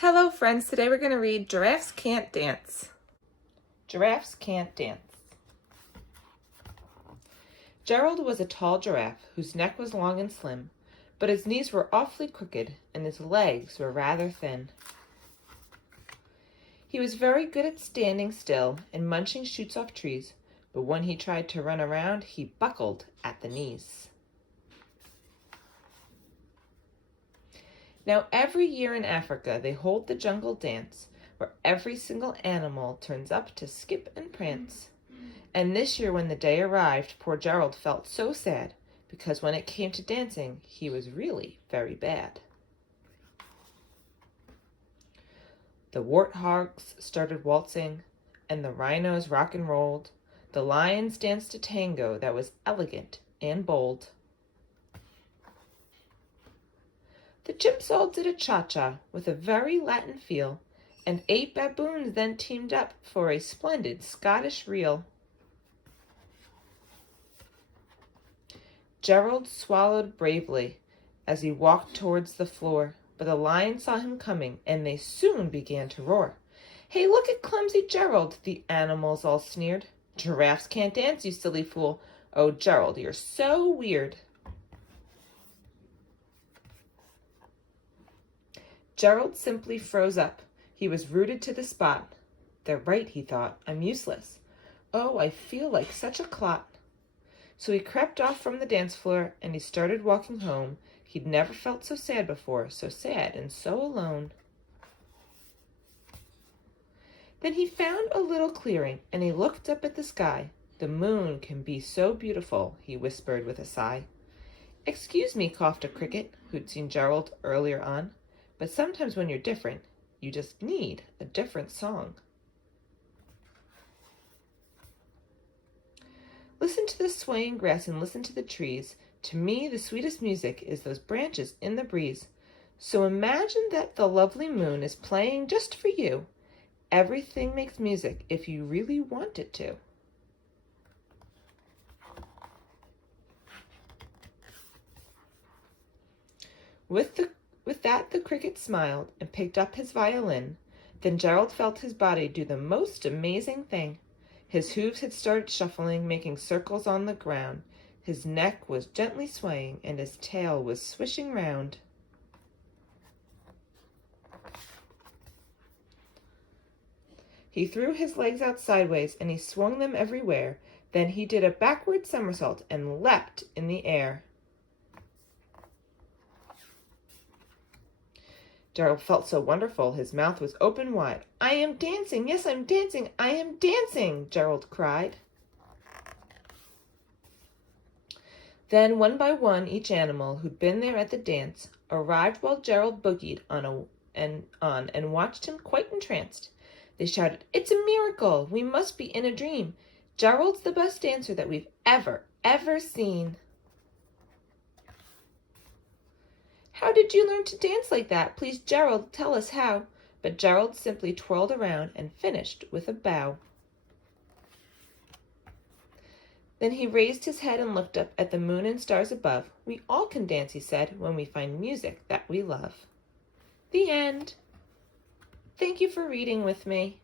Hello friends, today we're going to read Giraffes Can't Dance. Giraffes Can't Dance. Gerald was a tall giraffe whose neck was long and slim, but his knees were awfully crooked and his legs were rather thin. He was very good at standing still and munching shoots off trees, but when he tried to run around, he buckled at the knees. Now every year in Africa they hold the jungle dance, where every single animal turns up to skip and prance. And this year when the day arrived, poor Gerald felt so sad, because when it came to dancing, he was really very bad. The warthogs started waltzing, and the rhinos rock and rolled. The lions danced a tango that was elegant and bold. The chimps all did a cha-cha with a very Latin feel, and 8 baboons then teamed up for a splendid Scottish reel. Gerald swallowed bravely as he walked towards the floor, but the lions saw him coming, and they soon began to roar. "Hey, look at clumsy Gerald," the animals all sneered. "Giraffes can't dance, you silly fool. Oh, Gerald, you're so weird." Gerald simply froze up. He was rooted to the spot. "They're right," he thought. "I'm useless. Oh, I feel like such a clot." So he crept off from the dance floor, and he started walking home. He'd never felt so sad before, so sad and so alone. Then he found a little clearing, and he looked up at the sky. "The moon can be so beautiful," he whispered with a sigh. "Excuse me," coughed a cricket who'd seen Gerald earlier on, "but sometimes when you're different, you just need a different song." Listen to the swaying grass and listen to the trees. To me, the sweetest music is those branches in the breeze. So imagine that the lovely moon is playing just for you. Everything makes music if you really want it to. With that, the cricket smiled and picked up his violin. Then Gerald felt his body do the most amazing thing. His hooves had started shuffling, making circles on the ground. His neck was gently swaying, and his tail was swishing round. He threw his legs out sideways, and he swung them everywhere. Then he did a backward somersault and leapt in the air. Gerald felt so wonderful, his mouth was open wide. "I am dancing, yes, I'm dancing, I am dancing," Gerald cried. Then, one by one, each animal who'd been there at the dance arrived while Gerald boogied on and watched him quite entranced. They shouted, "It's a miracle! We must be in a dream. Gerald's the best dancer that we've ever seen." "How did you learn to dance like that? Please, Gerald, tell us how." But Gerald simply twirled around and finished with a bow. Then he raised his head and looked up at the moon and stars above. "We all can dance," he said, "when we find music that we love." The end. Thank you for reading with me.